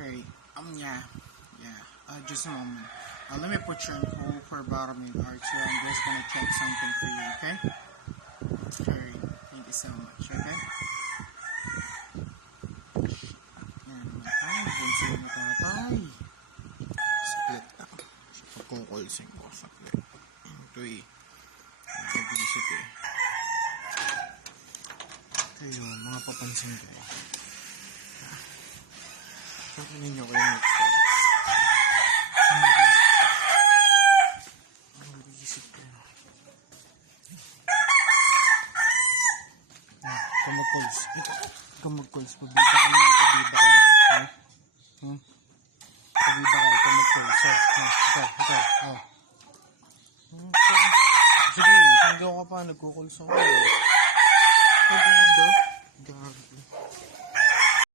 Alright, yeah. Just a moment. Let me put you on hold for about a minute or two. I'm just gonna check something for you, okay? Alright, thank you so much, okay? Yan, matay. Bunso na tatay. Saklit lang. Pagkukulsing ko, saklit. Ito'y nag-isip eh. Kayo, mga papansin kayo. Pakinin nyo kayo Netflix. Nag-isip kayo. Kamag-calls. Kamag-calls. Pabida kayo. Pabida kayo. Pabida kayo. Kamag-calls. Ikaw. Sige, hindi ako ka pa. Nagkukulsa ko. Pabida. Gago.